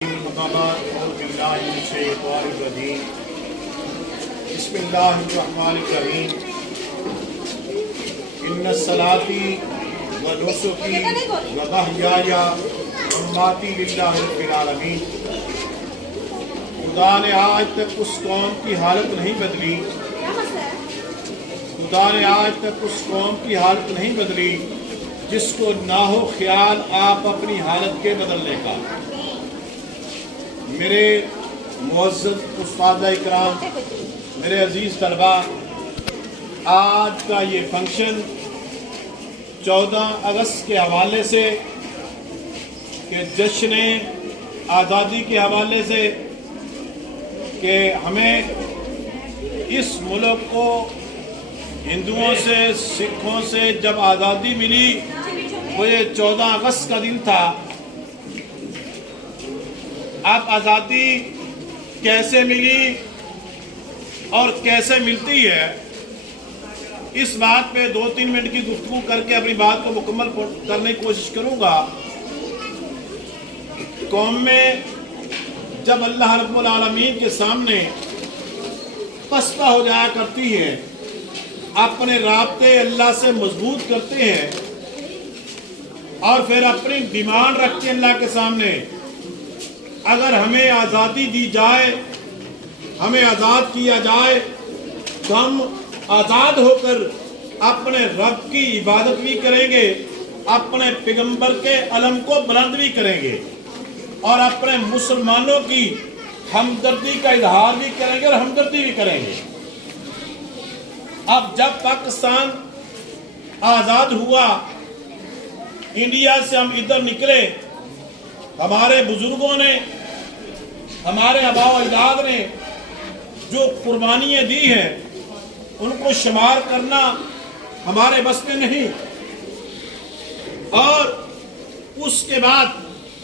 बिस्मिल्लाहिर्रहमानिर्रहीम। इन्ना सलाती व नुसुकी व महयाय व ममाती लिल्लाहि रब्बिल आलमीन। खुदा ने आज तक उस कौम की हालत नहीं बदली, खुदा ने आज तक उस कौम की हालत नहीं बदली जिसको ना हो ख्याल आप अपनी हालत के बदलने का। मेरे मुअज़्ज़ज़ उस्ताद इकराम, मेरे अजीज़ तलबा, आज का ये फंक्शन 14 अगस्त के हवाले से कि जश्न आज़ादी के हवाले से कि हमें इस मुल्क को हिंदुओं से सिखों से जब आज़ादी मिली वो ये 14 अगस्त का दिन था। अब आज़ादी कैसे मिली और कैसे मिलती है, इस बात पे 2-3 मिनट की गुफ्तगू करके अपनी बात को मुकम्मल करने की कोशिश करूंगा। कौम में जब अल्लाह रब्बुल आलमीन के सामने पस्ता हो जाया करती है, अपने राब्ते अल्लाह से मजबूत करते हैं और फिर अपनी डिमांड रखते हैं अल्लाह के सामने, अगर हमें आज़ादी दी जाए, हमें आज़ाद किया जाए तो हम आज़ाद होकर अपने रब की इबादत भी करेंगे, अपने पैगंबर के अलम को बुलंद भी करेंगे और अपने मुसलमानों की हमदर्दी का इजहार भी करेंगे और हमदर्दी भी करेंगे। अब जब पाकिस्तान आज़ाद हुआ, इंडिया से हम इधर निकले, हमारे बुजुर्गों ने, हमारे आबा व अजदाद ने जो कुर्बानियाँ दी हैं उनको शुमार करना हमारे बस में नहीं। और उसके बाद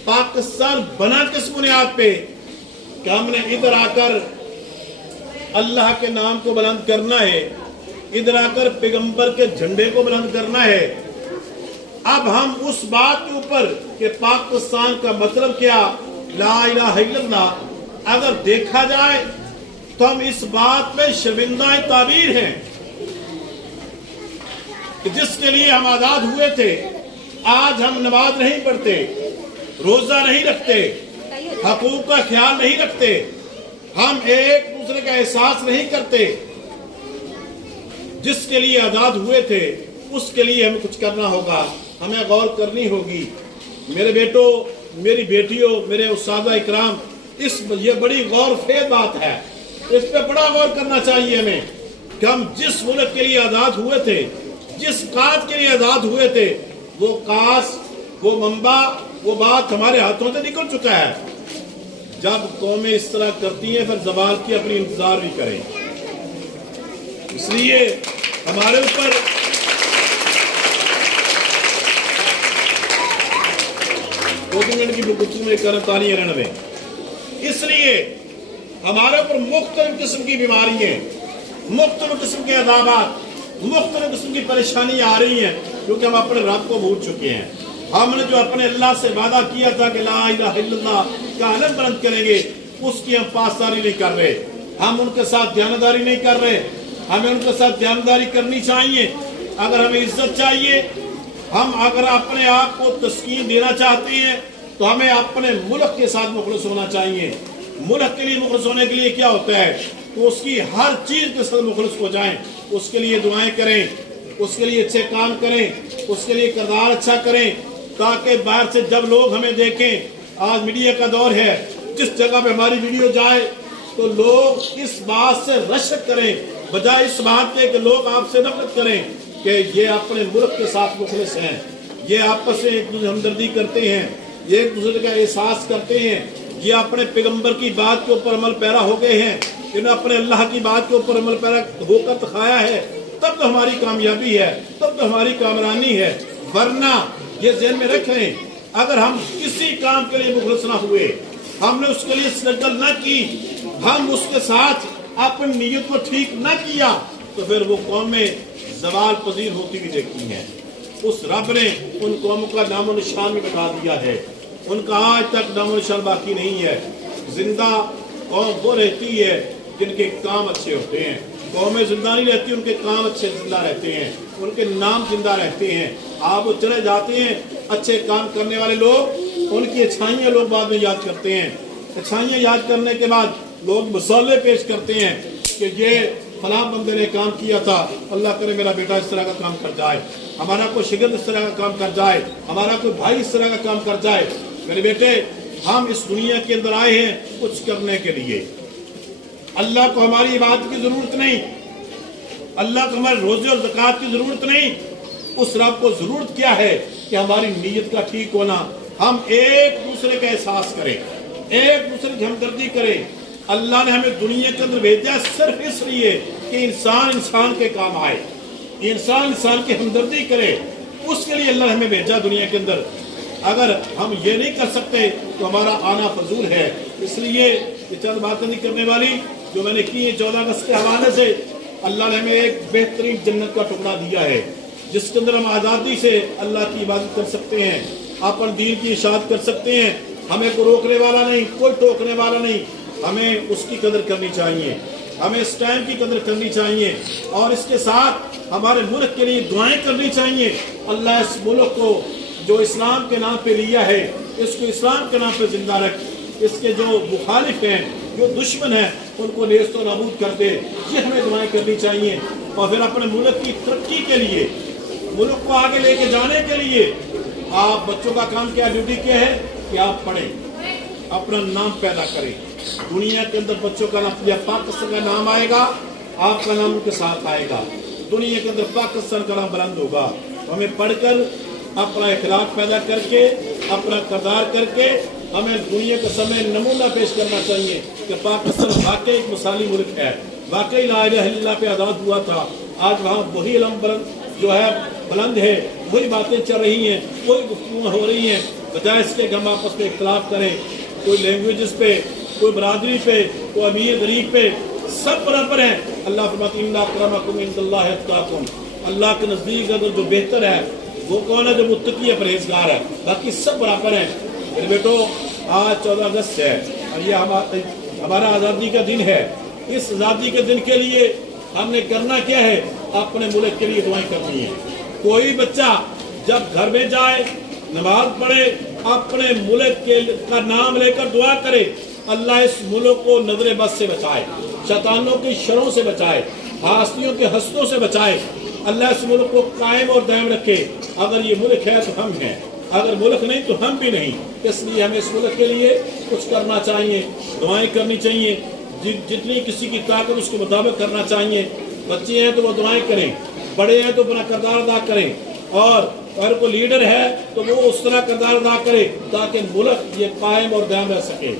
पाकिस्तान बना किस बुनियाद पे कि हमने इधर आकर अल्लाह के नाम को बुलंद करना है, इधर आकर पैगंबर के झंडे को बुलंद करना है। अब हम उस बात के ऊपर कि पाकिस्तान का मतलब क्या, ला इलाहा इल्लल्लाह, अगर देखा जाए तो हम इस बात में शर्मिंदा ताबीर हैं कि जिसके लिए हम आजाद हुए थे, आज हम नमाज नहीं पढ़ते, रोजा नहीं रखते, हकूक का ख्याल नहीं रखते, हम एक दूसरे का एहसास नहीं करते। जिसके लिए आजाद हुए थे उसके लिए हमें कुछ करना होगा, हमें गौर करनी होगी। मेरे बेटों, मेरी बेटियों, मेरे उस्ताद इकराम, ये बड़ी गौर फेद बात है, इस पे बड़ा गौर करना चाहिए हमें कि हम जिस मुल्क के लिए आज़ाद हुए थे, जिस काज के लिए आज़ाद हुए थे, वो काज, वो मंबा, वो बात हमारे हाथों से निकल चुका है। जब कौमें इस तरह करती हैं फिर ज़वाल की अपनी इंतजार भी करें। इसलिए हमारे ऊपर की गुफ्तगू में करतानी रहने, इसलिए हमारे ऊपर मुख्तलिफ किस्म की बीमारियां, मुख्तलिफ किस्म के अज़ाबात, मुख्तलिफ किस्म की परेशानी आ रही हैं क्योंकि हम अपने रब को भूल चुके हैं। हमने जो अपने अल्लाह से वादा किया था कि ला इलाहा इल्लल्लाह का अलम बुलंद करेंगे, उसकी हम पासदारी नहीं कर रहे, हम उनके साथ दयानतदारी नहीं कर रहे। हमें उनके साथ दयानतदारी करनी चाहिए। अगर हमें इज्जत चाहिए, हम अगर अपने आप को तस्कीन देना चाहते हैं तो हमें अपने मुल्क के साथ मुखलिस होना चाहिए। मुल्क के लिए मुखलिस होने के लिए क्या होता है तो उसकी हर चीज़ के साथ मुखलिस हो जाएं, उसके लिए दुआएं करें, उसके लिए अच्छे काम करें, उसके लिए किरदार अच्छा करें, ताकि बाहर से जब लोग हमें देखें, आज मीडिया का दौर है, जिस जगह पे हमारी वीडियो जाए तो लोग इस बात से रशक करें बजाय इस बात के कि लोग आपसे नफरत करें कि ये अपने मुल्क के साथ मुखलिस हैं, ये आपस में एक दूसरे हमदर्दी करते हैं, ये एक दूसरे का एहसास करते हैं, ये अपने पैगंबर की बात के ऊपर अमल पैरा हो गए हैं, इन्होंने अपने अल्लाह की बात के ऊपर अमल पैरा होकर दिखाया है। तब तो हमारी कामयाबी है, तब तो हमारी कामरानी है। वरना ये ज़हन में रखें, अगर हम किसी काम के लिए मुखलिस ना हुए, हमने उसके लिए स्ट्रगल ना की, हम उसके साथ अपनी नीयत को ठीक ना किया, तो फिर वो कौमें ज़वाल पजीर होती भी देखती हैं। उस रब ने उन कौमों का नामो निशान भी मिटा दिया है। उनका आज तक नामो निशान बाकी नहीं है। जिंदा कौम वो रहती है जिनके काम अच्छे होते हैं। कौमें जिंदा नहीं रहती, उनके काम अच्छे जिंदा रहते हैं, उनके नाम जिंदा रहते हैं। आप वो चले जाते हैं, अच्छे काम करने वाले लोग, उनकी अच्छाइयाँ लोग बाद में याद करते हैं। अच्छाइयाँ याद करने के बाद लोग मसाले पेश करते हैं कि ये फलां बंदे ने काम किया था, अल्लाह करे मेरा बेटा इस तरह का काम कर जाए, हमारा कोई शिगिर्द इस तरह का काम कर जाए, हमारा कोई भाई इस तरह का काम कर जाए। मेरे बेटे, हम इस दुनिया के अंदर आए हैं कुछ करने के लिए। अल्लाह को हमारी इबादत की जरूरत नहीं, अल्लाह को हमारे रोजे और ज़कात की जरूरत नहीं। उस रब को जरूरत क्या है कि हमारी नीयत का ठीक होना, हम एक दूसरे का एहसास करें, एक दूसरे की हमदर्दी करें। अल्लाह ने हमें दुनिया के अंदर भेजा सिर्फ इसलिए कि इंसान इंसान के काम आए, इंसान इंसान की हमदर्दी करे। उसके लिए अल्लाह ने हमें भेजा दुनिया के अंदर। अगर हम ये नहीं कर सकते तो हमारा आना फजूल है। इसलिए ये चंद बातें नहीं करने वाली जो मैंने की है 14 अगस्त के हवाले से। अल्लाह ने हमें एक बेहतरीन जन्नत का टुकड़ा दिया है जिसके अंदर हम आज़ादी से अल्लाह की इबादत कर सकते हैं, अपन दीन की इशाअत कर सकते हैं। हमें कोई रोकने वाला नहीं, कोई टोकने वाला नहीं। हमें उसकी कदर करनी चाहिए, हमें इस टाइम की कदर करनी चाहिए और इसके साथ हमारे मुल्क के लिए दुआएं करनी चाहिए। अल्लाह इस मुल्क को जो इस्लाम के नाम पे लिया है, इसको इस्लाम के नाम पे जिंदा रख। इसके जो मुखालिफ हैं, जो दुश्मन हैं, उनको नेस्त और नाबूद कर दे। ये हमें दुआएं करनी चाहिए। और फिर अपने मुल्क की तरक्की के लिए, मुल्क को आगे लेके जाने के लिए आप बच्चों का काम क्या, ड्यूटी क्या है कि आप पढ़ें, अपना नाम पैदा करें। दुनिया के अंदर बच्चों का नाम, या पाकिस्तान का नाम आएगा, आपका नाम उनके साथ आएगा। दुनिया के अंदर पाकिस्तान का नाम बुलंद होगा। हमें पढ़कर अपना इखलाक पैदा करके, अपना किरदार करके हमें दुनिया के समय नमूना पेश करना चाहिए कि पाकिस्तान वाकई एक मिसाली मुल्क है, वाकई ला इलाहा इल्लल्लाह पे आज़ाद हुआ था। आज वहाँ वही इल्म जो है बुलंद है, वही बातें चल रही हैं, कोई गुफ्तगू हो रही हैं। बजाय इसके कि हम आपस में इख्तलाफ करें, कोई लैंग्वेजेस पे, कोई बरादरी पे, कोई अमीर गरीब पे, सब बराबर हैं। अल्लाह फरमाता है इन्ना अक्रमकुम इंदल्लाहि अत्काकुम। अल्लाह के नज़दीक अगर जो बेहतर है वो कौन है? जो मुत्तकी है, परहेजगार है। बाकी सब बराबर हैं। मेरे बेटो, आज 14 अगस्त है और ये हमारा आज़ादी का दिन है। इस आज़ादी के दिन के लिए हमने करना क्या है? अपने मुल्क के लिए दुआएं करनी है। कोई बच्चा जब घर में जाए, नमाज पढ़े, अपने मुल्क का नाम लेकर दुआ करे, अल्लाह इस मुल्क को नजर बद से बचाए, शैतानों की शरों से बचाए, हासियों के हसदों से बचाए। अल्लाह इस मुल्क को कायम और दायम रखे। अगर ये मुल्क है तो हम हैं, अगर मुल्क नहीं तो हम भी नहीं। इसलिए हमें इस मुल्क के लिए कुछ करना चाहिए, दुआएं करनी चाहिए। जितनी किसी की ताकत उसके मुताबिक करना चाहिए। बच्चे हैं तो वो दुआएं करें, बड़े हैं तो अपना किरदार अदा करें, और अगर कोई लीडर है तो वो उस तरह किरदार अदा करे ताकि मुल्क ये कायम और दायम रह सके,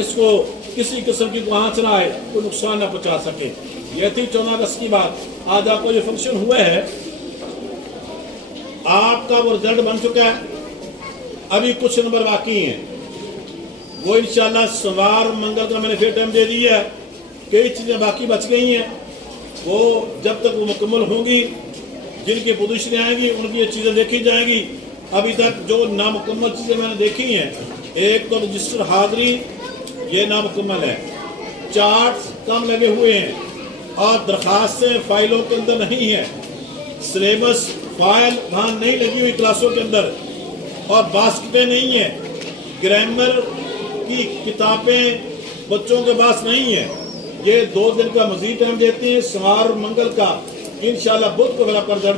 इसको किसी किस्म की आँच ना आए, कोई नुकसान ना पहुँचा सके। ये थी 14 अगस्त की बात। आज आपको जो फंक्शन हुआ है, आपका वो रिजल्ट बन चुका है, अभी कुछ नंबर बाकी हैं। वो इंशाल्लाह सोमवार मंगल का मैंने फिर टाइम दे दिया है। कई चीज़ें बाकी बच गई हैं, वो जब तक वो मुकम्मल होंगी, जिनकी पोजीशनें आएंगी उनकी ये चीज़ें देखी जाएंगी। अभी तक जो नामुकम्मल चीज़ें मैंने देखी हैं, एक तो रजिस्टर हाजिरी ये नामुकम्मल है, चार्ट्स कम लगे हुए हैं, और दरखास्तें फाइलों के अंदर नहीं है, सिलेबस फाइल वहाँ नहीं लगी हुई क्लासों के अंदर, और बास्केटें नहीं है, ग्रामर की किताबें बच्चों के पास नहीं है। ये 2 दिन का मजीद टाइम देते हैं, सोमवार मंगल का। इंशाल्लाह बुध को मेरा